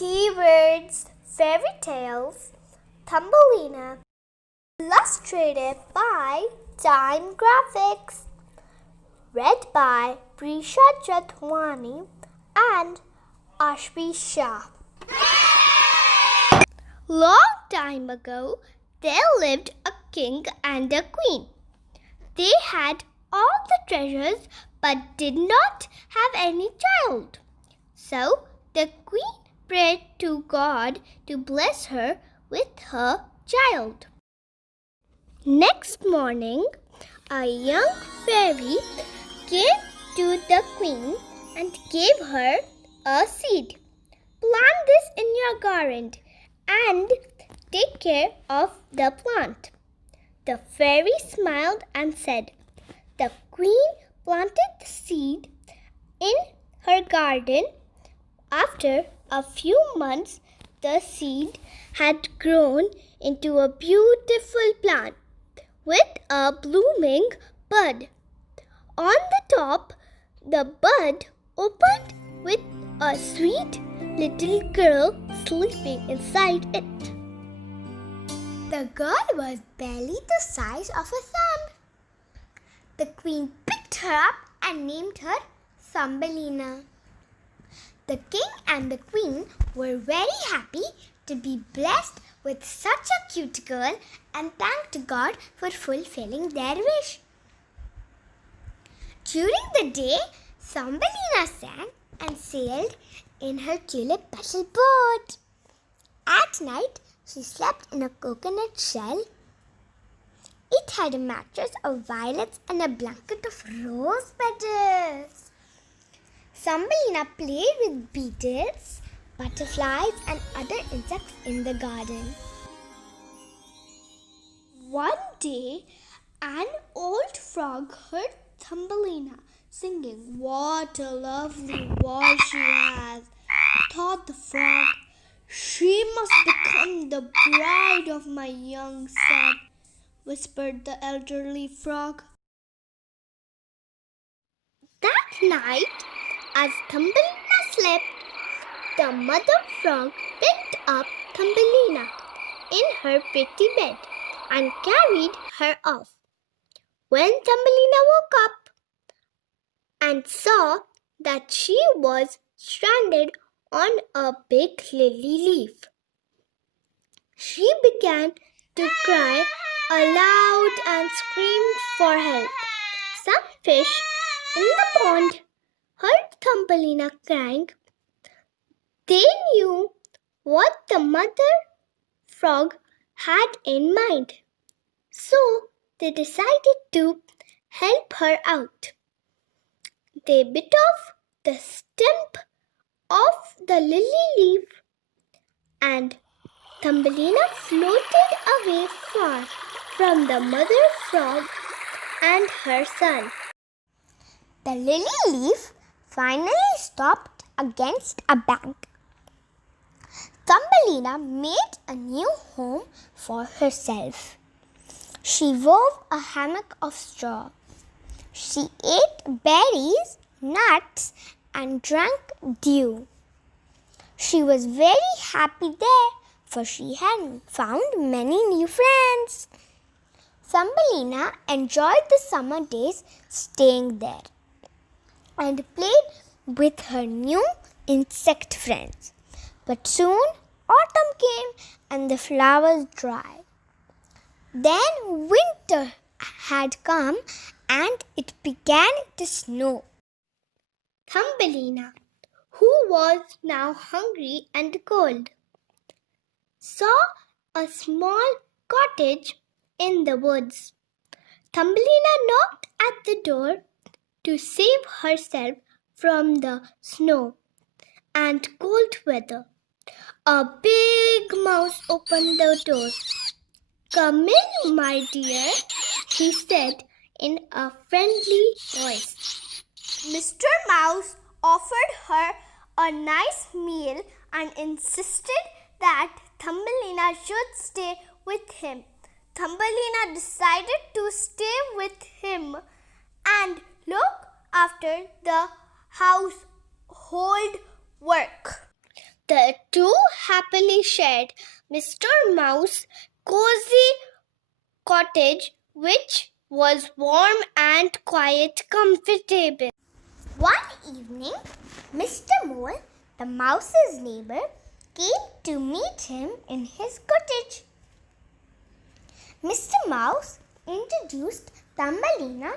Keywords, Fairy Tales, Thumbelina. Illustrated by Time Graphics. Read by Prisha Jadwani and Ashvi Shah. Long time ago, there lived a king and a queen. They had all the treasures but did not have any child. So the queen prayed to God to bless her with her child. Next morning, a young fairy came to the queen and gave her a seed. Plant this in your garden and take care of the plant. The fairy smiled and said, the queen planted the seed in her garden. After a few months, the seed had grown into a beautiful plant with a blooming bud. On the top, the bud opened with a sweet little girl sleeping inside it. The girl was barely the size of a thumb. The queen picked her up and named her Thumbelina. The king and the queen were very happy to be blessed with such a cute girl and thanked God for fulfilling their wish. During the day, Thumbelina sang and sailed in her tulip petal boat. At night, she slept in a coconut shell. It had a mattress of violets and a blanket of rose petals. Thumbelina played with beetles, butterflies, and other insects in the garden. One day, an old frog heard Thumbelina singing. What a lovely voice she has, thought the frog. She must become the bride of my young son, whispered the elderly frog. That night, as Thumbelina slept, the mother frog picked up Thumbelina in her pretty bed and carried her off. When Thumbelina woke up and saw that she was stranded on a big lily leaf, she began to cry aloud and screamed for help. Some fish in the pond heard Thumbelina crying. They knew what the mother frog had in mind, so they decided to help her out. They bit off the stem of the lily leaf and Thumbelina floated away far from the mother frog and her son. The lily leaf finally stopped against a bank. Thumbelina made a new home for herself. She wove a hammock of straw. She ate berries, nuts, and drank dew. She was very happy there, for she had found many new friends. Thumbelina enjoyed the summer days staying there and played with her new insect friends. But soon autumn came and the flowers dried. Then winter had come and it began to snow. Thumbelina, who was now hungry and cold, saw a small cottage in the woods. Thumbelina knocked at the door to save herself from the snow and cold weather. A big mouse opened the door. Come in, my dear, he said in a friendly voice. Mr. Mouse offered her a nice meal and insisted that Thumbelina should stay with him. Thumbelina decided to stay with him and look after the household work. The two happily shared Mr. Mouse's cozy cottage, which was warm and quite comfortable. One evening, Mr. Mole, the mouse's neighbor, came to meet him in his cottage. Mr. Mouse introduced Thumbelina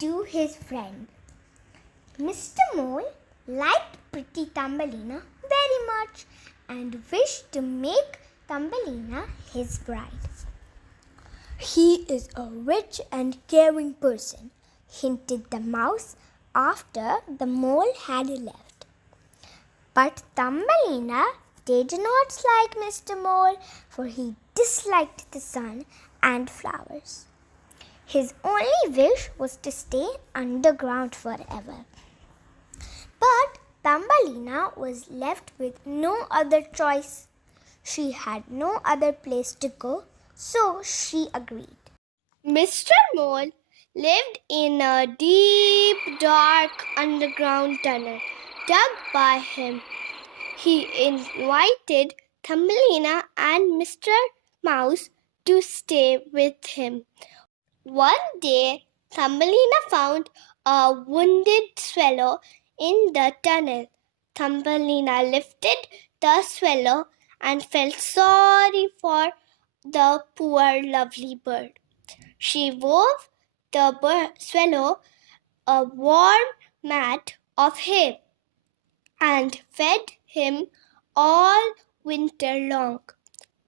to his friend. Mr. Mole liked pretty Thumbelina very much and wished to make Thumbelina his bride. "He is a rich and caring person," hinted the mouse after the mole had left. But Thumbelina did not like Mr. Mole, for he disliked the sun and flowers. His only wish was to stay underground forever. But Thumbelina was left with no other choice. She had no other place to go, so she agreed. Mr. Mole lived in a deep, dark underground tunnel dug by him. He invited Thumbelina and Mr. Mouse to stay with him. One day, Thumbelina found a wounded swallow in the tunnel. Thumbelina lifted the swallow and felt sorry for the poor lovely bird. She wove the swallow a warm mat of hay and fed him all winter long.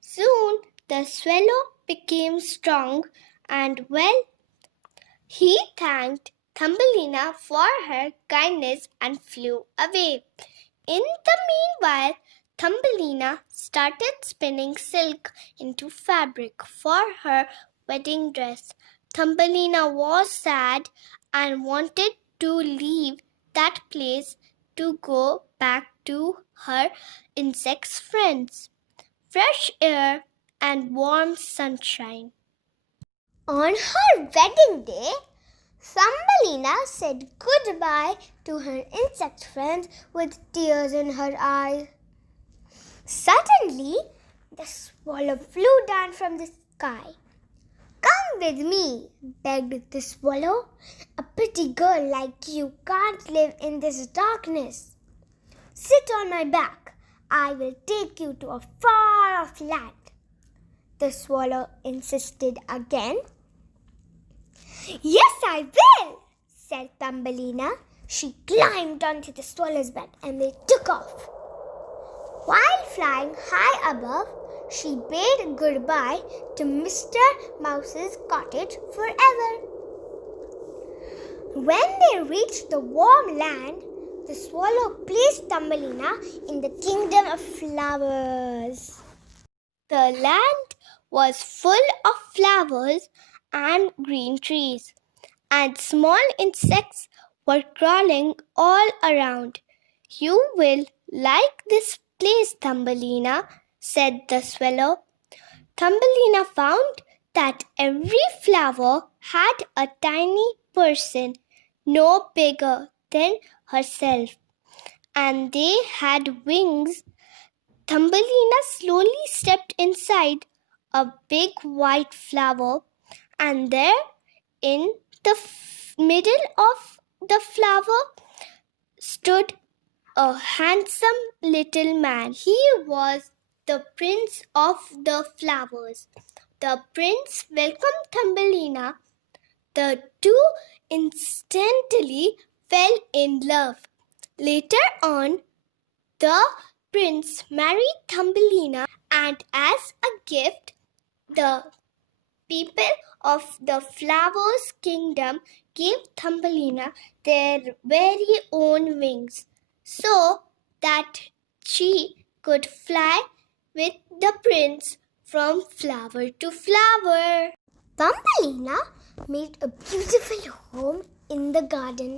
Soon the swallow became strong and well. He thanked Thumbelina for her kindness and flew away. In the meanwhile, Thumbelina started spinning silk into fabric for her wedding dress. Thumbelina was sad and wanted to leave that place to go back to her insect friends, fresh air and warm sunshine. On her wedding day, Thumbelina said goodbye to her insect friends with tears in her eyes. Suddenly, the swallow flew down from the sky. "Come with me," begged the swallow. "A pretty girl like you can't live in this darkness. Sit on my back. I will take you to a far-off land." The swallow insisted again. "Yes, I will," said Thumbelina. She climbed onto the swallow's back and they took off. While flying high above, she bade goodbye to Mr. Mouse's cottage forever. When they reached the warm land, the swallow placed Thumbelina in the Kingdom of Flowers. The land was full of flowers and green trees, and small insects were crawling all around. "You will like this place, Thumbelina," said the swallow. Thumbelina found that every flower had a tiny person, no bigger than herself, and they had wings. Thumbelina slowly stepped inside a big white flower, and there in the middle of the flower stood a handsome little man. He was the prince of the flowers. The prince welcomed Thumbelina. The two instantly fell in love. Later on, the prince married Thumbelina, and as a gift, the people of the flowers' kingdom gave Thumbelina their very own wings, so that she could fly with the prince from flower to flower. Thumbelina made a beautiful home in the garden.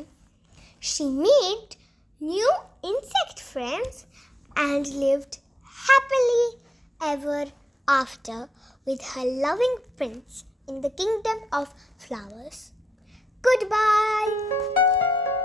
She made new insect friends and lived happily ever after with her loving prince in the Kingdom of Flowers. Goodbye.